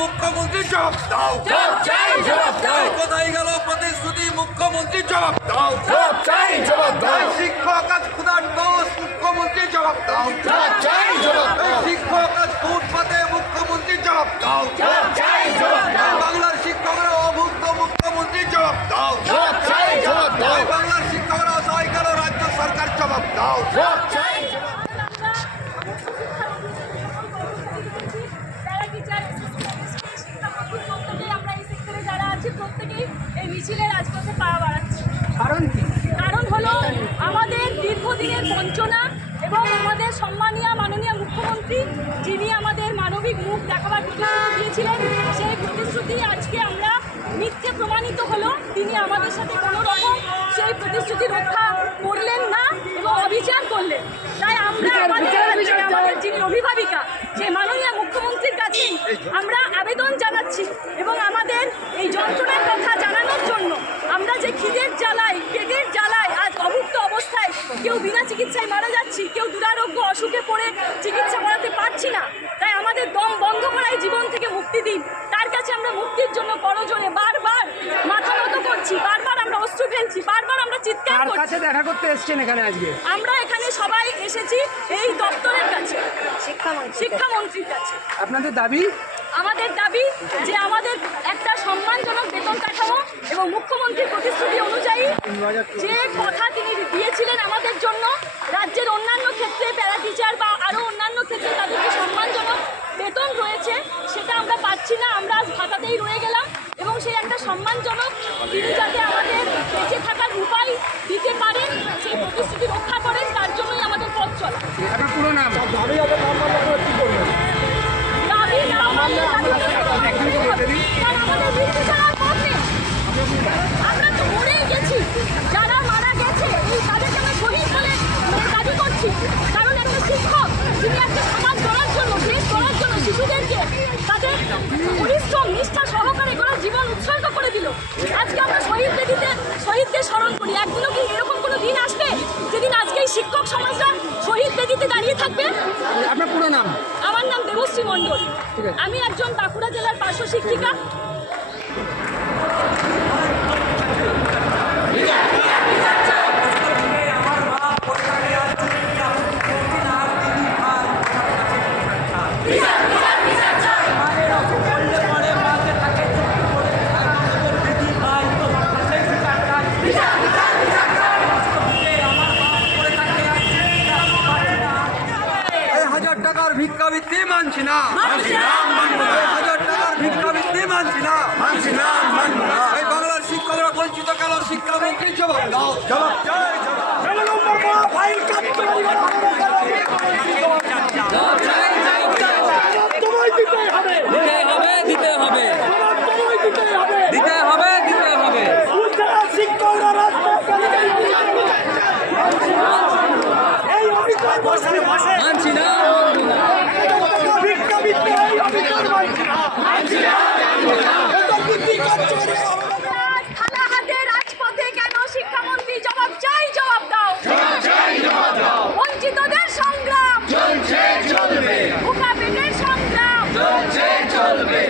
মুখ্যমন্ত্রী জবাব দাও, কোথায় গেল প্রতিশ্রুতি? মুখ্যমন্ত্রী জবাব দাও, শিক্ষক আজ ক্ষুধার দোষ, মুখ্যমন্ত্রী জবাব দাও, শিক্ষক আজ ফুটপাতে, মুখ্যমন্ত্রী জবাব দাও, বাংলার শিক্ষকরা অভুক্ত, মুখ্যমন্ত্রী জবাব দাও, বাংলার শিক্ষকরা অসহায় গেল, রাজ্য সরকার জবাব দাও। প্রত্যেকেই এই মিছিলে রাজপথে পা বাড়াচ্ছে। কারণ হলো আমাদের দীর্ঘদিনের বঞ্চনা এবং আমাদের সম্মানীয় মাননীয় মুখ্যমন্ত্রী যিনি আমাদের মানবিক মুখ দেখাবার প্রতিশ্রুতি দিয়েছিলেন, সেই প্রতিশ্রুতি আজকে আমরা মিথ্যে প্রমাণিত হলো। তিনি আমাদের সাথে কোনো রকম সেই প্রতিশ্রুতি রক্ষা করলেন না এবং অবিচার করলেন। তাই আমরা আমাদের যিনি অভিভাবিকা, যে মাননীয় মুখ্যমন্ত্রীর কাছেই আমরা আবেদন জানাচ্ছি এবং আমাদের এই যন্ত্রণার কথা জানানোর জন্য। আমরা যে খিদের জ্বালায়, পেটের জ্বালায় আজ অভুক্ত অবস্থায় কেউ বিনা চিকিৎসায় মারা যাচ্ছি, কেউ দুরারোগ্য অসুখে পড়ে চিকিৎসা করাতে পারছি না। তাই আমাদের দম বন্ধ করাই জীবন থেকে মুক্তি দিন। তার কাছে আমরা মুক্তির জন্য করজোড়ে বারবার মাথা নত করছি, বারবার আমরা অশ্রু ফেলছি, বারবার আমরা চিৎকার করছি। দেখা করতে এসেছেন এখানে আজকে? আমরা এখানে সবাই এসেছি এই দপ্তরের কাছে, শিক্ষামন্ত্রীর কাছে। আপনাদের দাবি? আমাদের দাবি যে আমাদের একটা সম্মানজনক বেতন কাঠামো এবং মুখ্যমন্ত্রীর প্রতিশ্রুতি অনুযায়ী যে কথা তিনি দিয়েছিলেন আমাদের জন্য, রাজ্যের অন্যান্য ক্ষেত্রে প্যারা টিচার বা আরও অন্যান্য ক্ষেত্রে তাদের যে সম্মানজনক বেতন রয়েছে সেটা আমরা পাচ্ছি না। আমরা আজ ভাতাতেই রয়ে গেলাম এবং সেই একটা সম্মানজনক তিনি যাতে আমাদের বেঁচে থাকার উপায় দিতে পারেন, সেই প্রতিশ্রুতি রক্ষা করেন, তার জন্যই আমাদের পথ চলা। পুরো নাম? আমরা তো মরেই গেছি, যারা মারা গেছে তাদেরকে আমরা শহীদ বলে দাবি করছি। কারণ একটা শিক্ষক যিনি একটা সমাজ গড়ার জন্য, দেশ গড়ার জন্য শিশুদেরকে তাদের পরিশ্রম নিষ্ঠা সহকারে গড়ার জীবন উৎসর্গ করে দিল। আজকে আমরা শহীদদের স্মরণ করি। একদিনও কি এরকম কোনো দিন আসবে যেদিন আজকে এই শিক্ষক সমাজরা শহীদ বেদিতে দাঁড়িয়ে থাকবে? আপনার পুরো নাম? আমার নাম দেবশ্রী মণ্ডল। আমি একজন বাঁকুড়া জেলার পার্শ্ব শিক্ষিকা। ভিক্ষাবৃত্তি মানছি না, 1000 টাকার ভিক্ষাবৃত্তি মানছি না। এই বাংলার শিক্ষকরা বঞ্চিত কেন? শিক্ষামন্ত্রী জবাব দাও, জবাব চাই। মানছি না। রাজপথে কেন? শিক্ষামন্ত্রী জবাব চাই, জবাব দাও। বঞ্চিতদের সংগ্রাম চলছে, চলবে। ভুকা পেটের সংগ্রাম চলছে, চলবে।